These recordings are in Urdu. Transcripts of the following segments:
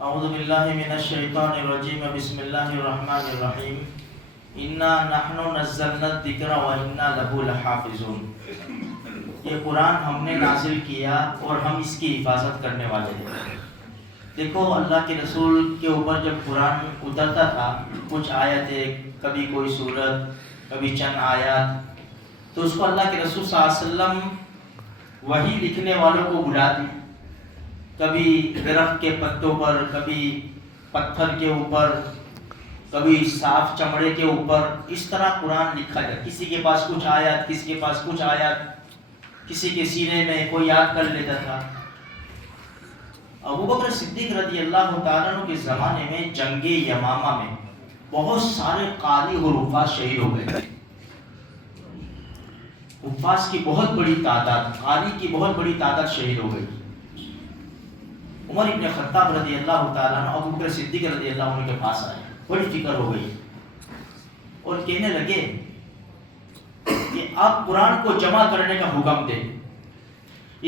اعوذ باللہ من الشیطان الرجیم بسم اللہ الرحمن الرحیم انا نحن نزلنا الذکر وانا لہ لحافظون. یہ قرآن ہم نے نازل کیا اور ہم اس کی حفاظت کرنے والے ہیں. دیکھو اللہ کے رسول کے اوپر جب قرآن اترتا تھا کچھ آیتیں، کبھی کوئی سورت، کبھی چند آیات، تو اس کو اللہ کے رسول صلی اللہ علیہ وسلم وہی لکھنے والوں کو بلاتے، کبھی درخت کے پتوں پر، کبھی پتھر کے اوپر، کبھی صاف چمڑے کے اوپر، اس طرح قرآن لکھا جائے. کسی کے پاس کچھ آیات، کسی کے پاس کچھ آیات، کسی کے سینے میں کوئی یاد کر لیتا تھا. ابوبکر صدیق رضی اللہ تعالیٰ عنہ کے زمانے میں جنگ یمامہ میں بہت سارے قاری اور حفاظ شہید ہو گئے. حفاظ کی بہت بڑی تعداد، قاری کی بہت بڑی تعداد شہید ہو گئی. عمر ابن خطاب رضی اللہ تعالیٰ عنہ ابوبکر صدیق رضی اللہ عنہ کے پاس آئے، بڑی فکر ہو گئی اور کہنے لگے کہ آپ قرآن کو جمع کرنے کا حکم دیں،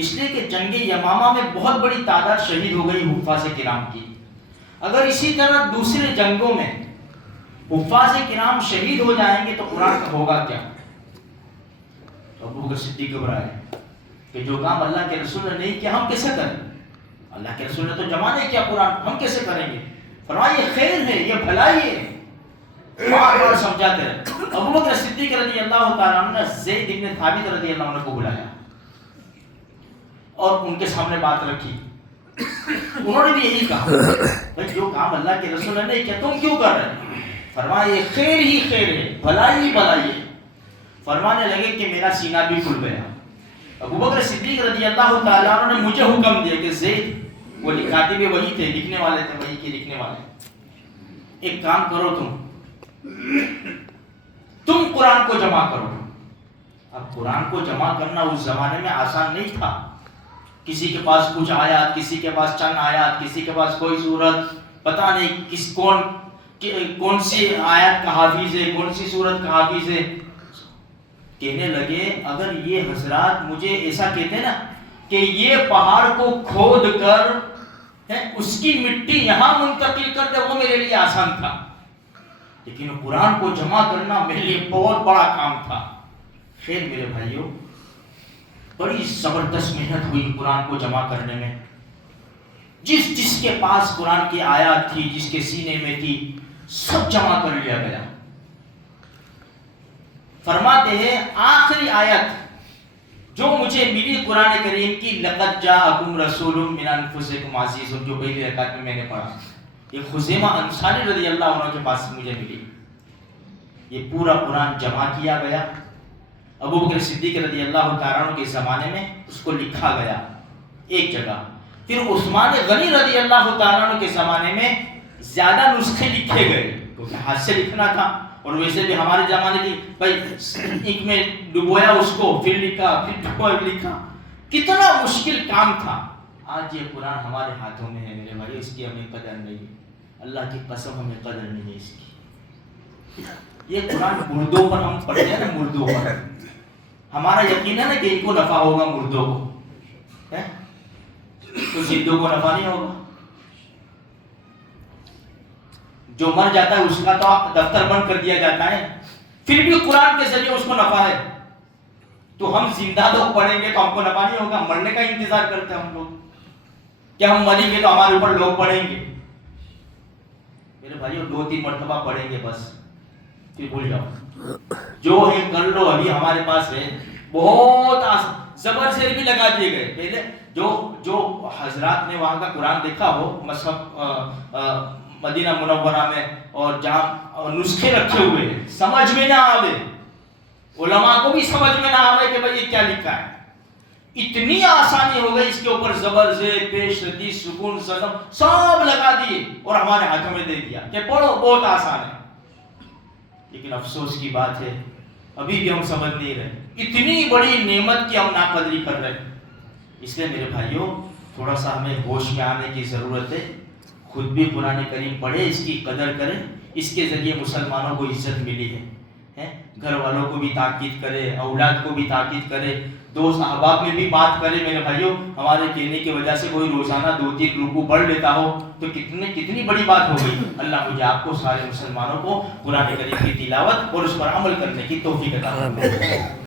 اس لیے کہ جنگ یمامہ میں بہت بڑی تعداد شہید ہو گئی حفاظ کرام کی. اگر اسی طرح دوسرے جنگوں میں حفاظ کرام شہید ہو جائیں گے تو قرآن کا ہوگا کیا؟ تو ابوبکر صدیق گھبرائے کہ جو کام اللہ کے رسول نے نہیں کیا ہم کیسے کریں؟ اللہ کے رسول نے تو جمع نہیں کیا قرآن، ہم کیسے کریں گے؟ فرمایا یہ خیر ہے، یہ بھلائی ہے. بار بار سمجھاتے رہے. ابوبکر صدیق رضی اللہ تعالیٰ عنہ نے زید بن ثابت رضی اللہ عنہ کو بلایا اور ان کے سامنے بات رکھی. انہوں نے بھی یہی کہا بھائی جو کام اللہ کے رسول نے نہیں کیا تم کیوں کر رہے ہیں؟ فرمایا یہ خیر ہی خیر ہے، بھلائی ہی بھلائی ہے. فرمانے لگے کہ میرا سینہ بھی کھل گیا. ابوبکر صدیق رضی اللہ تعالیٰ عنہ نے مجھے حکم دیا کہ زید، وہ کاتب وحی تھے، لکھنے والے تھے، وحی کے لکھنے والے، ایک کام کرو تم قرآن کو جمع کرو. اب قرآن کو جمع کرنا اس زمانے میں آسان نہیں تھا. کسی کے پاس کچھ آیات، کسی کے پاس چند آیات، کسی کے پاس کوئی سورت، پتہ نہیں کون سی آیت کا حافظ ہے، کون سی سورت کا حافظ ہے. کہنے لگے اگر یہ حضرات مجھے ایسا کہتے نا کہ یہ پہاڑ کو کھود کر اس کی مٹی یہاں منتقل کر دے وہ میرے لیے آسان تھا، لیکن قرآن کو جمع کرنا میرے لیے بہت بڑا کام تھا. خیر میرے بھائیوں، بڑی زبردست محنت ہوئی قرآن کو جمع کرنے میں. جس کے پاس قرآن کی آیات تھی، جس کے سینے میں تھی، سب جمع کر لیا گیا. فرماتے ہیں آخری آیت جو مجھے ملی قرآن کریم کی، لقد جاءکم رسول من انفسکم عزیز، جو پہلی رکعت میں نے پڑھا، یہ خزیمہ انصاری رضی اللہ عنہ کے پاس مجھے ملی. یہ پورا قرآن جمع کیا گیا. ابوبکر صدیق رضی اللہ تعالیٰ عنہ کے زمانے میں اس کو لکھا گیا ایک جگہ. پھر عثمان غنی رضی اللہ تعالیٰ عنہ کے زمانے میں زیادہ نسخے لکھے گئے کیونکہ ہاتھ سے لکھنا تھا، اور ویسے بھی ہمارے زمانے کی بھائی انک میں ڈبویا اس کو، پھر لکھا، پھر ڈبویا لکھا، کتنا مشکل کام تھا. آج یہ قرآن ہمارے ہاتھوں میں ہے میرے بھائی، اس کی ہمیں قدر نہیں ہے. اللہ کی قسم ہمیں قدر نہیں ہے اس کی. یہ قرآن مردوں پر ہم پڑھتے ہیں نا، مردوں پر ہمارا یقین ہے نا کہ ان کو نفع ہوگا، مردوں کو، تو زندوں کو نفع نہیں ہوگا. جو مر جاتا ہے اس کا تو دفتر بند کر دیا جاتا ہے، پھر بھی قرآن کے ذریعے اس کو نفع ہے. تو ہم زندہ تو پڑھیں گے تو ہم کو نفع نہیں ہوگا، مرنے کا انتظار کرتے ہیں ہم لوگ کہ ہم مریں گے تو ہمارے اوپر لوگ پڑھیں گے. میرے بھائیو 2-3 مرتبہ پڑھیں گے بس، پھر بھول جاؤ. جو ہے کر لو، ابھی ہمارے پاس ہے بہت آسان. زبر سے بھی لگا دیے گئے. پہلے جو حضرات نے وہاں کا قرآن دیکھا ہو مصحف مدینہ منورہ میں، اور جہاں نسخے رکھے ہوئے ہیں، سمجھ میں نہ آوے، علماء کو بھی سمجھ میں نہ آوے کہ بھئی یہ کیا لکھا ہے. اتنی آسانی ہو گئی اس کے اوپر، زبر زیر پیش ردی سکون صدم سب لگا دیے اور ہمارے ہاتھوں میں دے دیا کہ پڑھو، بہت آسان ہے. لیکن افسوس کی بات ہے ابھی بھی ہم سمجھ نہیں رہے. اتنی بڑی نعمت کی ہم ناقدری کر رہے ہیں. اس لیے میرے بھائیوں تھوڑا سا ہمیں ہوش میں آنے کی ضرورت ہے. خود بھی قرآن کریم پڑھے، اس کی قدر کریں. اس کے ذریعے مسلمانوں کو عزت ملی ہے. گھر والوں کو بھی تاکید کرے، اولاد کو بھی تاکید کرے. دوست احباب میں بھی بات کریں میرے بھائیوں، ہمارے کہنے کی وجہ سے کوئی روزانہ 2-3 رکوع پڑھ لیتا ہو تو کتنی بڑی بات ہو گئی۔ اللہ مجھے آپ کو سارے مسلمانوں کو قرآن کریم کی تلاوت اور اس پر عمل کرنے کی توفیق عطا فرمائے۔